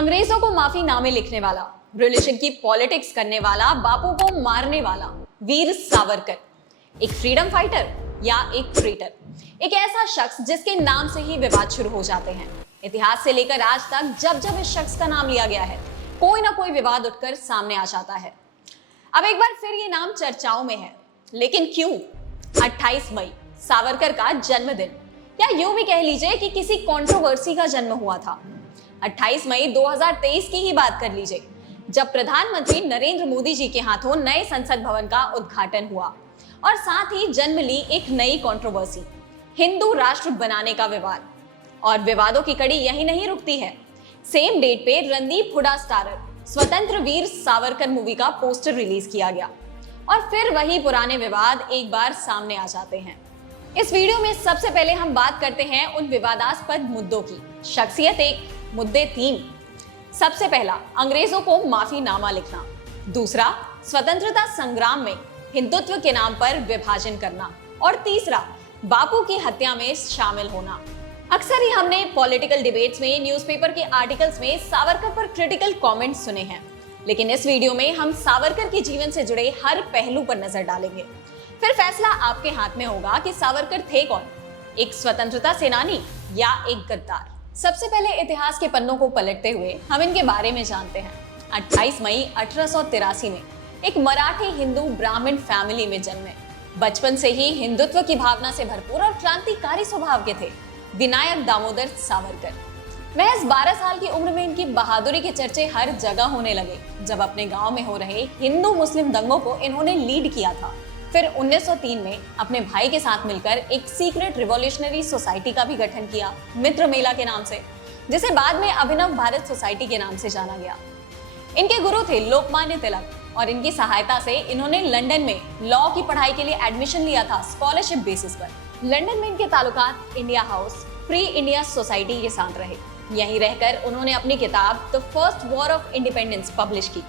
अंग्रेजों को माफीनामे लिखने वाला, रिलीजन की पॉलिटिक्स करने वाला, बापू को मारने वाला वीर सावरकर एक फ्रीडम फाइटर या एक ट्रेटर, एक ऐसा शख्स जिसके नाम से ही विवाद शुरू हो जाते हैं। इतिहास से लेकर आज तक जब जब इस शख्स का नाम लिया गया है, कोई ना कोई विवाद उठकर सामने आ जाता है। अब एक बार फिर ये नाम चर्चाओं में है, लेकिन क्यों? 28 मई सावरकर का जन्मदिन, या यूं भी कह लीजिए कि किसी कंट्रोवर्सी का जन्म हुआ था। 28 मई 2023 की ही बात कर लीजिए, जब प्रधानमंत्री नरेंद्र मोदी जी के हाथों नए संसद भवन का उद्घाटन हुआ और साथ ही जन्म ली एक नई कंट्रोवर्सी, हिंदू राष्ट्र बनाने का विवाद। और विवादों की कड़ी यही नहीं रुकती है। सेम डेट पे रणदीप हुड्डा स्टारर स्वतंत्र वीर सावरकर मूवी का पोस्टर रिलीज किया गया और फिर वही पुराने विवाद एक बार सामने आ जाते हैं। इस वीडियो में सबसे पहले हम बात करते हैं उन विवादास्पद मुद्दों की। शख्सियत 1, मुद्दे 3। सबसे पहला, अंग्रेजों को माफीनामा लिखना। दूसरा, स्वतंत्रता संग्राम में हिंदुत्व के नाम पर विभाजन करना। और तीसरा, बापू की हत्या में शामिल होना। अक्सर ही हमने पॉलिटिकल डिबेट्स में, न्यूज़पेपर के आर्टिकल्स में सावरकर पर क्रिटिकल कमेंट्स सुने हैं, लेकिन इस वीडियो में हम सावरकर के जीवन से जुड़े हर पहलू पर नजर डालेंगे। फिर फैसला आपके हाथ में होगा कि सावरकर थे कौन, एक स्वतंत्रता सेनानी या एक गद्दार। सबसे पहले इतिहास के पन्नों को पलटते हुए हम इनके बारे में जानते हैं। 28 मई 1883 में एक मराठी हिंदू ब्राह्मण फैमिली में जन्मे। बचपन से ही हिंदुत्व की भावना से भरपूर और क्रांतिकारी स्वभाव के थे विनायक दामोदर सावरकर। महज 12 साल की उम्र में इनकी बहादुरी के चर्चे हर जगह होने लगे, जब अपने गांव में हो रहे हिंदू मुस्लिम दंगों को इन्होंने लीड किया था। फिर 1903 में अपने भाई के साथ मिलकर एक सीक्रेट रिवॉल्यूशनरी सोसाइटी का भी गठन किया, मित्र मेला के नाम से, जिसे बाद में अभिनव भारत सोसाइटी के नाम से जाना गया। इनके गुरु थे लोकमान्य तिलक और इनकी सहायता से इन्होंने लंदन में लॉ की पढ़ाई के लिए एडमिशन लिया था स्कॉलरशिप बेसिस पर। लंदन में इनके ताल्लुकात India house, free India society के साथ रहे। यहीं रहकर उन्होंने अपनी किताब the first war of independence publish की।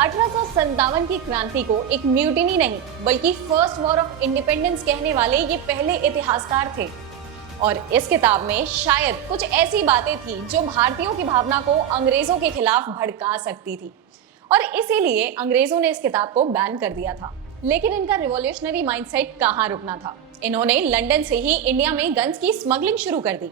1857 की क्रांति को एक म्यूटिनी नहीं बल्कि फर्स्ट वॉर ऑफ इंडिपेंडेंस कहने वाले ये पहले इतिहासकार थे। और इस किताब में शायद कुछ ऐसी बातें थी जो भारतीयों की भावना को अंग्रेजों के खिलाफ भड़का सकती थी, और इसीलिए अंग्रेजों ने इस किताब को बैन कर दिया था। लेकिन इनका रिवॉल्यूशनरी माइंडसेट कहाँ रुकना था। इन्होंने लंदन से ही इंडिया में गन्स की स्मगलिंग शुरू कर दी।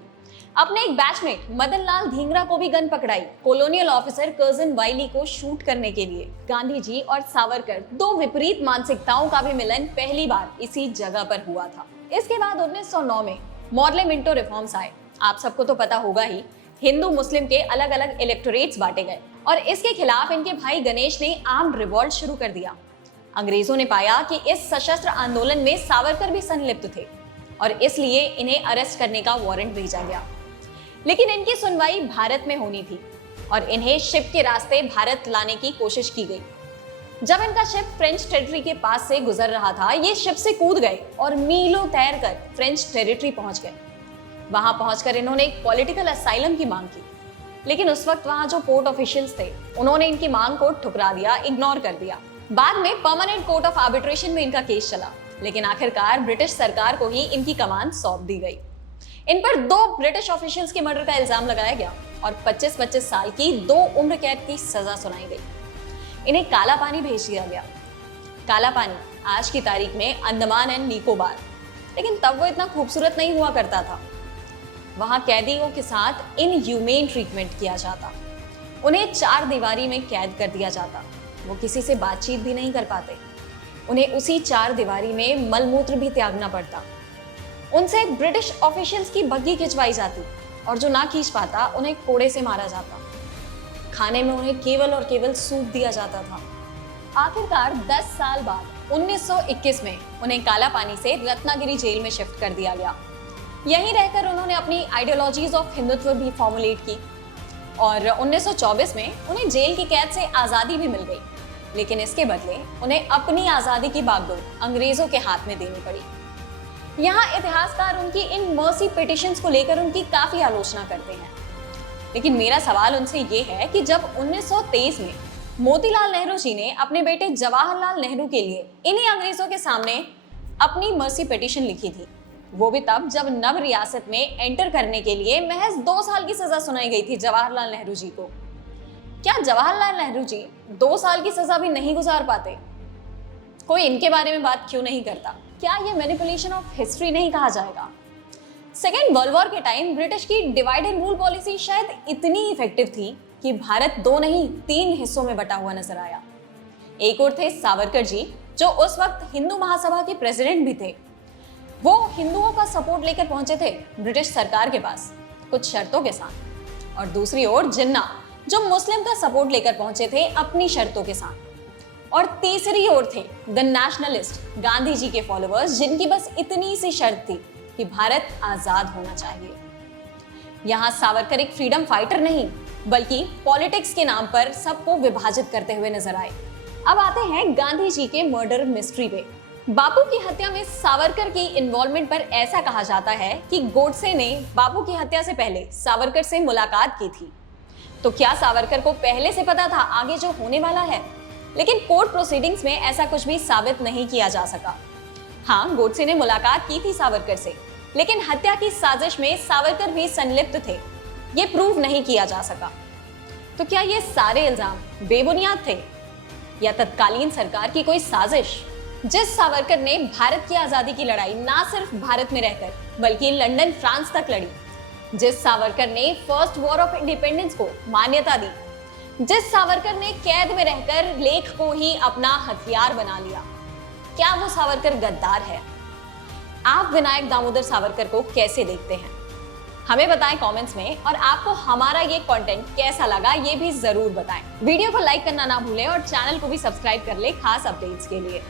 अपने एक बैचमेट मदन लाल धींगरा को भी गन पकड़ाई, कॉलोनियल ऑफिसर कर्जन वाइली को शूट करने के लिए। गांधी जी और सावरकर, दो विपरीत मानसिकताओं का भी मिलन पहली बार इसी जगह पर हुआ था। इसके बाद 1909 में मॉडले मिंटो रिफॉर्म्स आए। आप सबको तो पता होगा ही, हिंदू मुस्लिम के अलग अलग इलेक्टोरेट्स बांटे गए और इसके खिलाफ इनके भाई गणेश ने आर्म्ड रिवॉल्ट शुरू कर दिया। अंग्रेजों ने पाया कि इस सशस्त्र आंदोलन में सावरकर भी संलिप्त थे और इसलिए इन्हें अरेस्ट करने का वारंट भेजा गया। लेकिन इनकी सुनवाई भारत में होनी थी और इन्हें शिप के रास्ते भारत लाने की कोशिश की गई। जब इनका शिप फ्रेंच टेरिटरी के पास से गुजर रहा था, ये शिप से कूद गए और मीलों तैरकर फ्रेंच टेरिटरी पहुंच गए। वहां पहुंचकर इन्होंने एक पॉलिटिकल असाइलम की मांग की, लेकिन उस वक्त वहां जो पोर्ट ऑफिशियल्स थे उन्होंने इनकी मांग को ठुकरा दिया, इग्नोर कर दिया। बाद में परमानेंट कोर्ट ऑफ आर्बिट्रेशन में इनका केस चला, लेकिन आखिरकार ब्रिटिश सरकार को ही इनकी कमान सौंप दी गई। इन पर 2 ब्रिटिश ऑफिशियल्स के मर्डर का इल्जाम लगाया गया और 25-25 साल की 2 उम्र कैद की सजा सुनाई गई। इन्हें काला पानी भेज दिया गया। काला पानी आज की तारीख में अंडमान एंड निकोबार, लेकिन तब वो इतना खूबसूरत नहीं हुआ करता था। वहां कैदियों के साथ इनह्यूमेन ट्रीटमेंट किया जाता, उन्हें 4 दीवारी में कैद कर दिया जाता। वो किसी से बातचीत भी नहीं कर पाते, उन्हें उसी 4 दीवारी में मलमूत्र भी त्यागना पड़ता। उनसे ब्रिटिश ऑफिशियल्स की बग्गी खिंचवाई जाती और जो ना खींच पाता उन्हें कोड़े से मारा जाता। खाने में उन्हें केवल और केवल सूप दिया जाता था। आखिरकार 10 साल बाद 1921 में उन्हें काला पानी से रत्नागिरी जेल में शिफ्ट कर दिया गया। यहीं रहकर उन्होंने अपनी आइडियोलॉजीज ऑफ हिंदुत्व भी फॉर्मुलेट की और 1924 में उन्हें जेल की कैद से आज़ादी भी मिल गई। लेकिन इसके बदले उन्हें अपनी आज़ादी की बागडोर अंग्रेजों के हाथ में देनी पड़ी। यहाँ इतिहासकार उनकी इन मर्सी पिटिशंस को लेकर उनकी काफी आलोचना करते हैं, लेकिन मेरा सवाल उनसे ये है कि जब 1923 में मोतीलाल नेहरू जी ने अपने बेटे जवाहरलाल नेहरू के लिए इन्हीं अंग्रेजों के सामने अपनी मर्सी पिटिशन लिखी थी, वो भी तब जब नव रियासत में एंटर करने के लिए महज 2 साल की सजा सुनाई गई थी जवाहरलाल नेहरू जी को, क्या जवाहरलाल नेहरू जी 2 साल की सजा भी नहीं गुजार पाते? कोई इनके बारे में बात क्यों नहीं करता? क्या ये मैनिपुलेशन ऑफ हिस्ट्री नहीं कहा जाएगा? सेकेंड वर्ल्ड वॉर के टाइम ब्रिटिश की डिवाइड एंड रूल पॉलिसी शायद इतनी इफेक्टिव थी कि भारत 2 नहीं 3 हिस्सों में बटा हुआ नजर आया। एक और थे सावरकर जी, जो उस वक्त हिंदू महासभा के प्रेसिडेंट भी थे। वो हिंदुओं का सपोर्ट लेकर पहुंचे थे ब्रिटिश सरकार के पास कुछ शर्तों के साथ। और दूसरी ओर जिन्ना, जो मुस्लिम का सपोर्ट लेकर पहुंचे थे अपनी शर्तों के साथ। और तीसरी ओर थे द नेशनलिस्ट, गांधी जी के फॉलोअर्स, जिनकी बस इतनी सी शर्त थी कि भारत आजाद होना चाहिए। यहां सावरकर एक फ्रीडम फाइटर नहीं बल्कि पॉलिटिक्स के नाम पर सबको विभाजित करते हुए नजर आए। अब आते हैं गांधी जी के मर्डर मिस्ट्री पे। बापू की हत्या में सावरकर की इन्वॉल्वमेंट पर ऐसा कहा जाता है कि गोडसे ने बापू की हत्या से पहले सावरकर से मुलाकात की थी। तो क्या सावरकर को पहले से पता था आगे जो होने वाला है? लेकिन कोर्ट प्रोसीडिंग्स में ऐसा कुछ भी साबित नहीं किया जा सका। हाँ, गोडसे ने मुलाकात की थी सावरकर से, लेकिन हत्या की साजिश में सावरकर भी संलिप्त थे, ये प्रूव नहीं किया जा सका। तो क्या ये सारे इल्जाम बेबुनियाद थे या तत्कालीन सरकार की कोई साजिश? जिस सावरकर ने भारत की आजादी की लड़ाई ना सिर्फ भारत में रहकर बल्कि लंदन, फ्रांस तक लड़ी, जिस सावरकर ने फर्स्ट वॉर ऑफ इंडिपेंडेंस को मान्यता दी, जिस सावरकर ने कैद में रहकर लेख को ही अपना हथियार बना लिया, क्या वो सावरकर गद्दार है? आप विनायक दामोदर सावरकर को कैसे देखते हैं? हमें बताएं कमेंट्स में, और आपको हमारा ये कंटेंट कैसा लगा ये भी जरूर बताएं। वीडियो को लाइक करना ना भूलें और चैनल को भी सब्सक्राइब कर ले खास अपडेट्स के लिए।